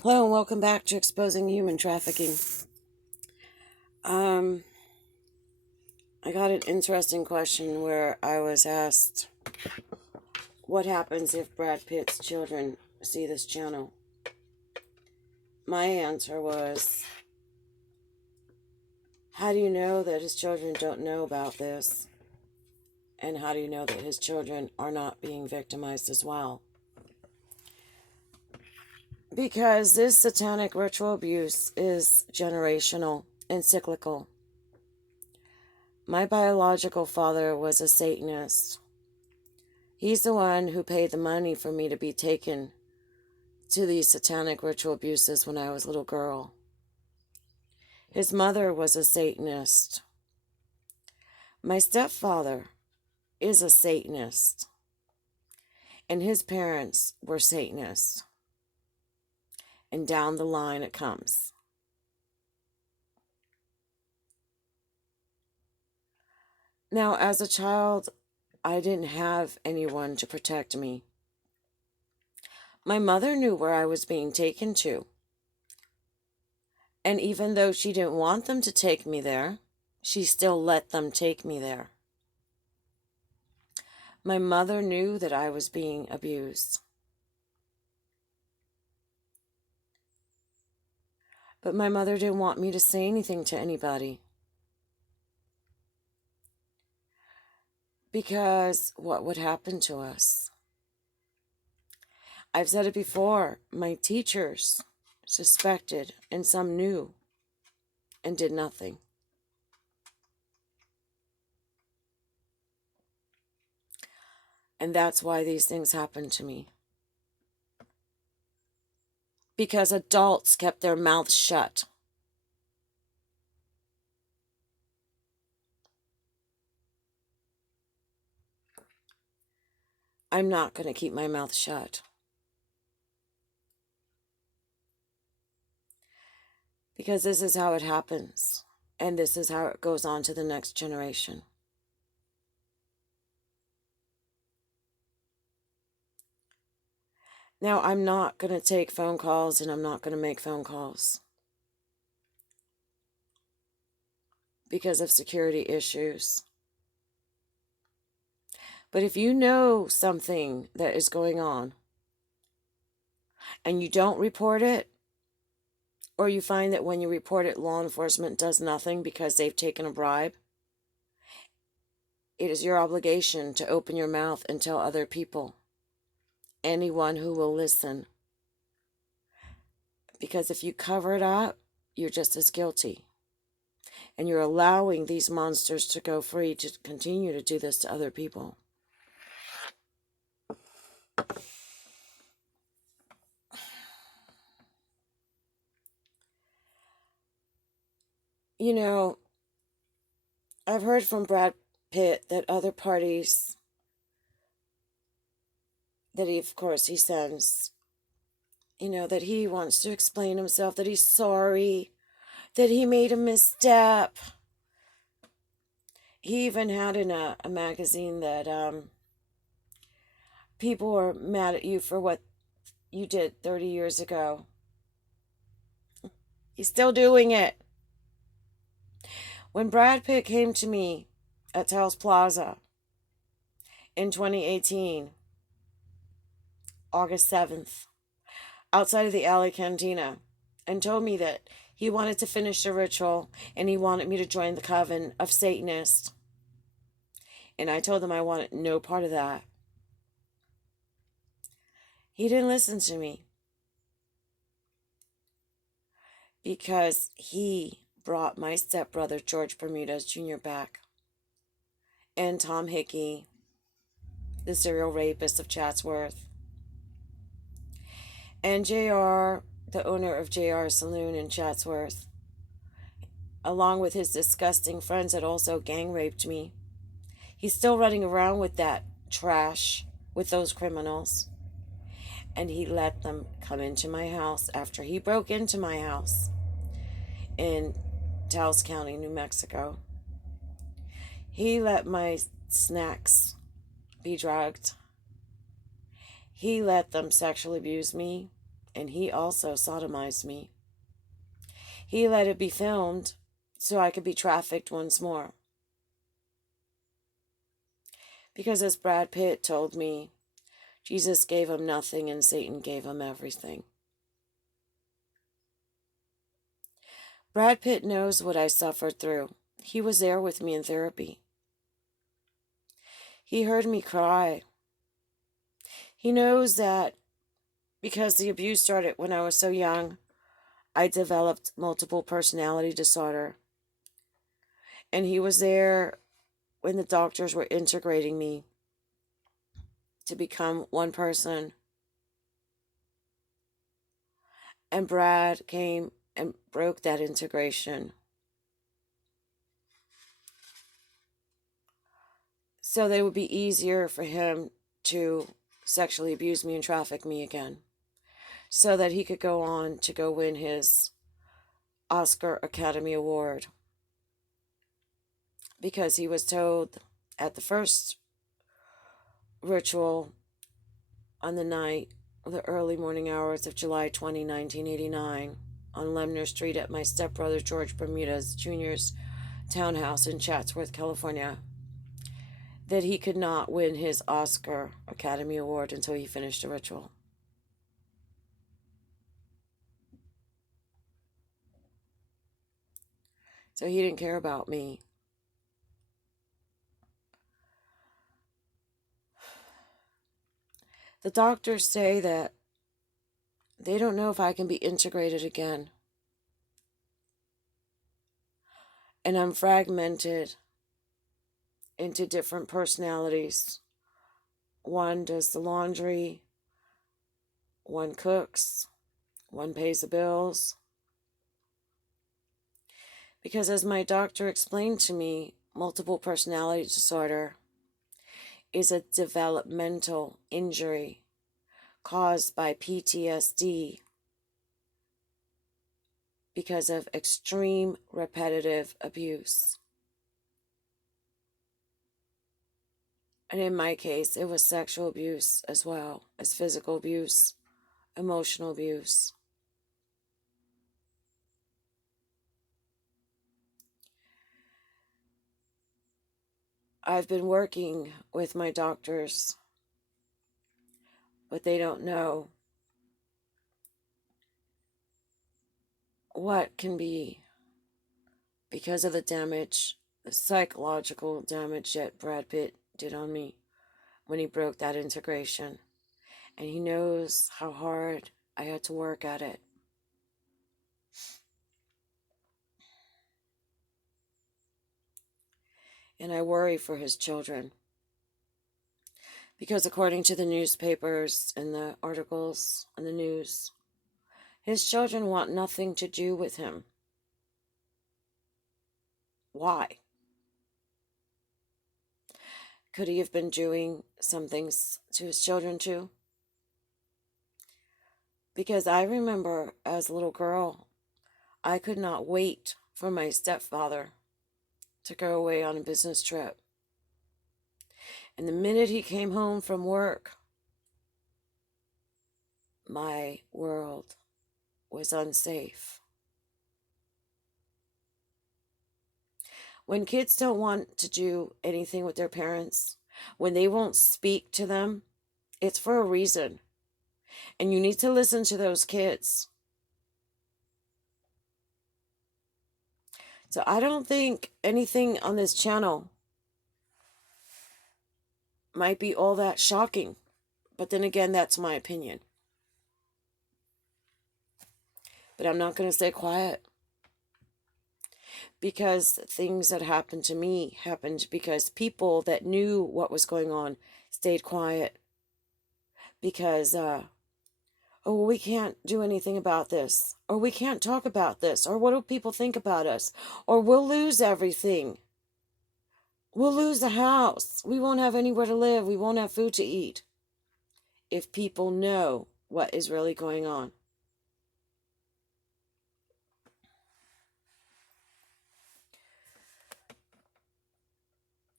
Hello and welcome back to Exposing Human Trafficking. I got an interesting question where I was asked, what happens if Brad Pitt's children see this channel? My answer was, how do you know that his children don't know about this? And how do you know that his children are not being victimized as well? Because this satanic ritual abuse is generational and cyclical. My biological father was a Satanist. He's the one who paid the money for me to be taken to these satanic ritual abuses when I was a little girl. His mother was a Satanist. My stepfather is a Satanist. And his parents were Satanists. And down the line it comes. Now, as a child, I didn't have anyone to protect me. My mother knew where I was being taken to. And even though she didn't want them to take me there, she still let them take me there. My mother knew that I was being abused. But my mother didn't want me to say anything to anybody. Because what would happen to us? I've said it before, my teachers suspected and some knew and did nothing. And that's why these things happened to me. Because adults kept their mouths shut. I'm not going to keep my mouth shut. Because this is how it happens. And this is how it goes on to the next generation. Now, I'm not going to take phone calls and I'm not going to make phone calls because of security issues. But if you know something that is going on and you don't report it, or you find that when you report it, law enforcement does nothing because they've taken a bribe, it is your obligation to open your mouth and tell other people, anyone who will listen. Because if you cover it up, you're just as guilty. And you're allowing these monsters to go free to continue to do this to other people. You know, I've heard from Brad Pitt that other parties that he, of course, he sends, that he wants to explain himself, that he's sorry, that he made a misstep. He even had in a magazine that people were mad at you for what you did 30 years ago. He's still doing it. When Brad Pitt came to me at Taos Plaza in 2018, August 7th, outside of the Alley Cantina, and told me that he wanted to finish the ritual and he wanted me to join the coven of Satanists. And I told him I wanted no part of that. He didn't listen to me because he brought my stepbrother George Bermudez Jr. back, and Tom Hickey, the serial rapist of Chatsworth, and JR, the owner of JR Saloon in Chatsworth, along with his disgusting friends that also gang raped me. He's still running around with that trash, with those criminals. And he let them come into my house after he broke into my house in Taos County, New Mexico. He let my snacks be drugged. He let them sexually abuse me and he also sodomized me. He let it be filmed so I could be trafficked once more. Because as Brad Pitt told me, Jesus gave him nothing and Satan gave him everything. Brad Pitt knows what I suffered through. He was there with me in therapy. He heard me cry. He knows that because the abuse started when I was so young, I developed multiple personality disorder. And he was there when the doctors were integrating me to become one person. And Brad came and broke that integration. So that it would be easier for him to sexually abuse me and traffic me again. So that he could go on to go win his Oscar Academy Award. Because he was told at the first ritual on the night of the early morning hours of July 20, 1989, on Lemner Street at my stepbrother George Bermudez Jr.'s townhouse in Chatsworth, California, that he could not win his Oscar Academy Award until he finished the ritual. So he didn't care about me. The doctors say that they don't know if I can be integrated again. And I'm fragmented into different personalities. One does the laundry, one cooks, one pays the bills. Because as my doctor explained to me, multiple personality disorder is a developmental injury caused by PTSD because of extreme repetitive abuse. And in my case, it was sexual abuse as well as physical abuse, emotional abuse. I've been working with my doctors, but they don't know what can be because of the damage, the psychological damage that Brad Pitt did on me when he broke that integration. And he knows how hard I had to work at it. And I worry for his children. Because according to the newspapers and the articles and the news, his children want nothing to do with him. Why? Could he have been doing some things to his children too? Because I remember as a little girl, I could not wait for my stepfather to go away on a business trip. And the minute he came home from work, my world was unsafe. When kids don't want to do anything with their parents, when they won't speak to them, it's for a reason. And you need to listen to those kids. So I don't think anything on this channel might be all that shocking. But then again, that's my opinion. But I'm not going to stay quiet. Because things that happened to me happened because people that knew what was going on stayed quiet. Because, oh, we can't do anything about this. Or we can't talk about this. Or what do people think about us? Or we'll lose everything. We'll lose the house. We won't have anywhere to live. We won't have food to eat. If people know what is really going on.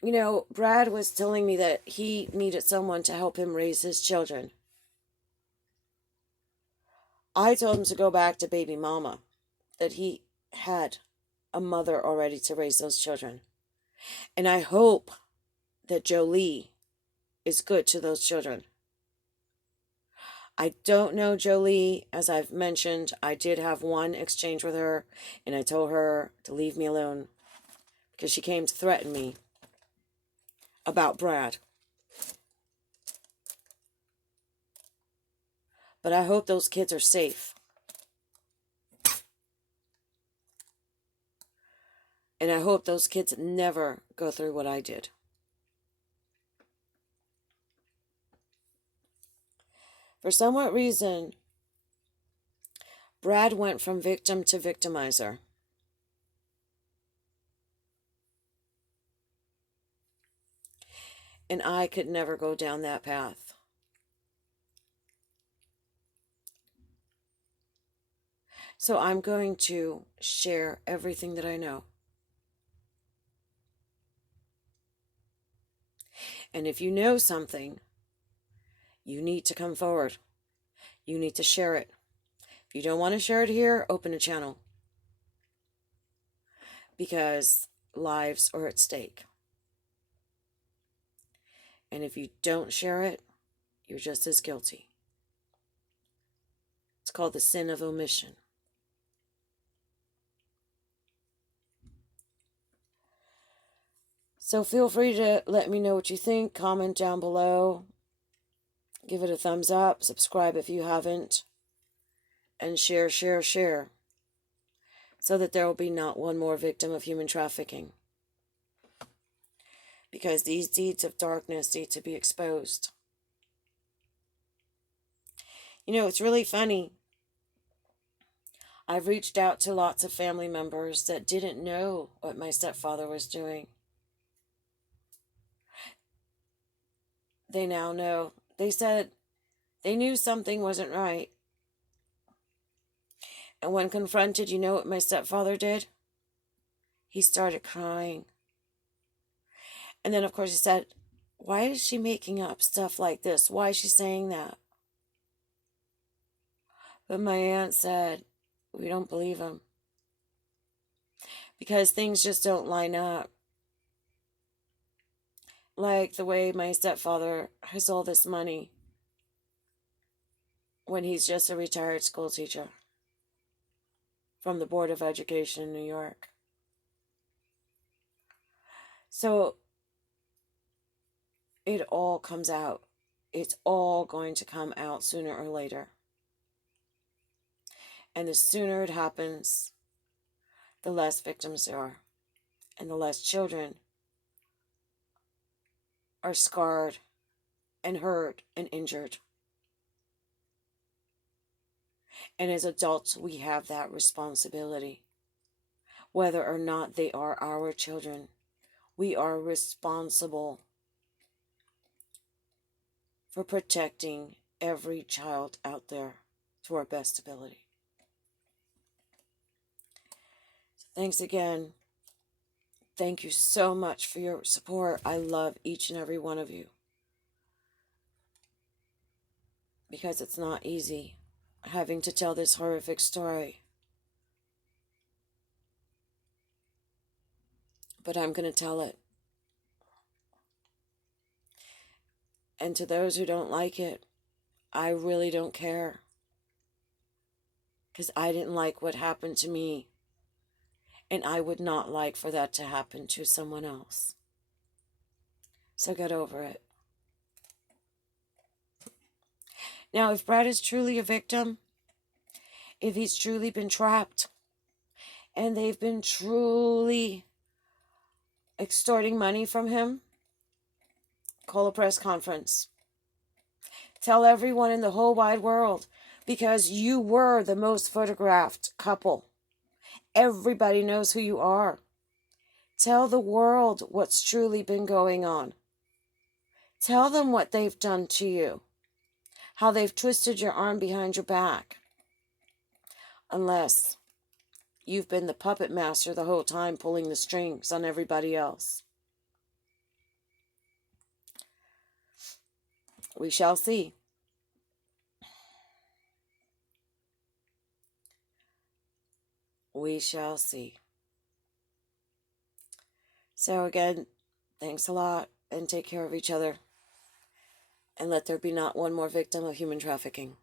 You know, Brad was telling me that he needed someone to help him raise his children. I told him to go back to baby mama, that he had a mother already to raise those children. And I hope that Jolie is good to those children. I don't know Jolie. As I've mentioned, I did have one exchange with her, and I told her to leave me alone because she came to threaten me about Brad. But I hope those kids are safe. And I hope those kids never go through what I did. For some odd reason, Brad went from victim to victimizer. And I could never go down that path. So I'm going to share everything that I know. And if you know something, you need to come forward. You need to share it. If you don't want to share it here, open a channel. Because lives are at stake. And if you don't share it, you're just as guilty. It's called the sin of omission. So feel free to let me know what you think. Comment down below. Give it a thumbs up. Subscribe if you haven't. And share, share, share. So that there will be not one more victim of human trafficking. Because these deeds of darkness need to be exposed. You know, it's really funny. I've reached out to lots of family members that didn't know what my stepfather was doing. They now know. They said they knew something wasn't right. And when confronted, you know what my stepfather did? He started crying. And then, of course, he said, why is she making up stuff like this? Why is she saying that? But my aunt said, we don't believe him. Because things just don't line up. Like the way my stepfather has all this money when he's just a retired school teacher from the Board of Education in New York. So it all comes out. It's all going to come out sooner or later. And the sooner it happens, the less victims there are. And the less children are scarred and hurt and injured. And as adults, we have that responsibility. Whether or not they are our children, we are responsible for protecting every child out there to our best ability. So thanks again. Thank you so much for your support. I love each and every one of you. Because it's not easy having to tell this horrific story. But I'm going to tell it. And to those who don't like it, I really don't care. Because I didn't like what happened to me. And I would not like for that to happen to someone else. So get over it. Now, if Brad is truly a victim, if he's truly been trapped, and they've been truly extorting money from him, call a press conference. Tell everyone in the whole wide world, because you were the most photographed couple. Everybody knows who you are. Tell the world what's truly been going on. Tell them what they've done to you. How they've twisted your arm behind your back. Unless you've been the puppet master the whole time, pulling the strings on everybody else. We shall see. we shall see. So again, thanks a lot, and take care of each other. And let there be not one more victim of human trafficking.